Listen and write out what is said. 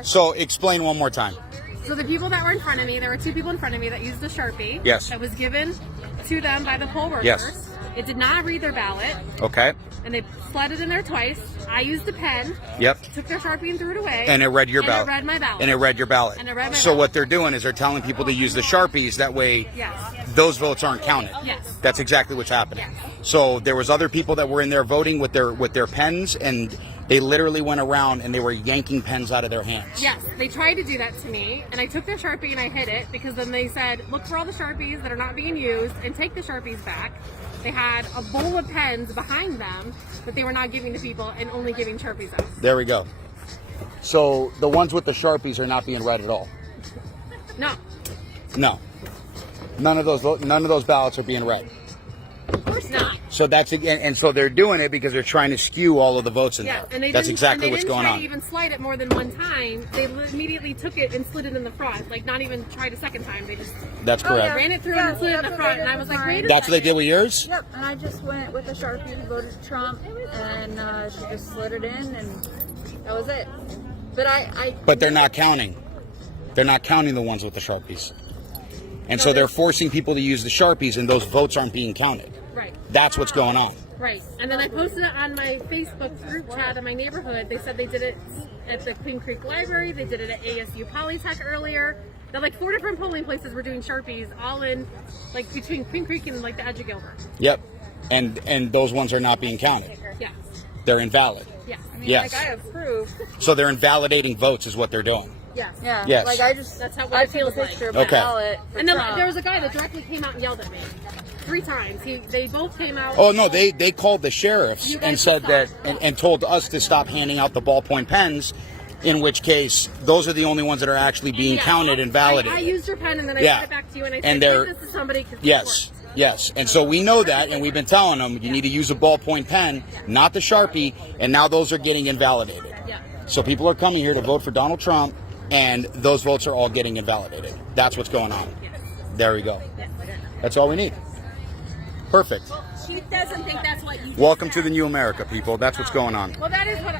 So explain one more time. So the people that were in front of me, there were two people in front of me that used the Sharpie. Yes. That was given to them by the poll workers. Yes. It did not read their ballot, Okay. and they slid it in there twice. I used a pen, Yep. took their Sharpie and threw it away. And it read your and ballot. it read my ballot. And it read your ballot. And it read my So ballot. what they're doing is they're telling people to use the Sharpies. That way, Yes. those votes aren't counted. Yes. That's exactly what's happening. Yes. So there was other people that were in there voting with their pens, and they literally went around and they were yanking pens out of their hands. Yes, they tried to do that to me, and I took their Sharpie and I hid it because then they said, look for all the Sharpies that are not being used and take the Sharpies back. They had a bowl of pens behind them that they were not giving to people and only giving Sharpies out. There we go. So the ones with the Sharpies are not being read at all. No, No. None of those ballots are being read. of course not. So and so they're doing it because they're trying to skew all of the votes in Yeah, there. and they That's didn't, exactly and they what's didn't going try on. to even slide it more than one time. They immediately took it and slid it in the front, like not even tried a second time. They just That's correct. ran it through and slid it in the front, and I was like, wait a That's what they second. did with yours? Yep, and I just went with a Sharpie, voted Trump, and she just slid it in, and that was it. But But they're not counting. They're not counting the ones with the Sharpies. And so they're forcing people to use the Sharpies, and those votes aren't being counted. Right. That's what's going on. Right. And then I posted it on my Facebook group chat in my neighborhood. They said they did it at the Queen Creek Library. They did it at ASU Polytech earlier. They're like 4 different polling places were doing Sharpies, all in like between Queen Creek and like the edge of Gilbert. Yep. And those ones are not being counted. Yes. They're invalid. Yes. I mean, Yes. like I have proof. So they're invalidating votes is what they're doing. Yes. Yeah. Yes. Like I just That's how I it feels took a picture like. of my Okay. ballot for And then Trump. there was a guy that directly came out and yelled at me 3 times. They both came out. Oh no, they called the sheriffs You and guys said that stop. and told us to stop handing out the ballpoint pens, in which case those are the only ones that are actually being Yeah. counted and validated. I used your pen and then I Yeah. sent it back to you and I And said, they're- give this to somebody because Yes, yes. And so we know that, and we've been telling them you need to use a ballpoint pen, not the Sharpie, and now those are getting invalidated. Yeah. So people are coming here to vote for Donald Trump, and those votes are all getting invalidated. That's what's going on. Yes. There we go. That's all we need. Perfect. She doesn't think that's what you Welcome to the new America, people. That's what's going on. Well, that is what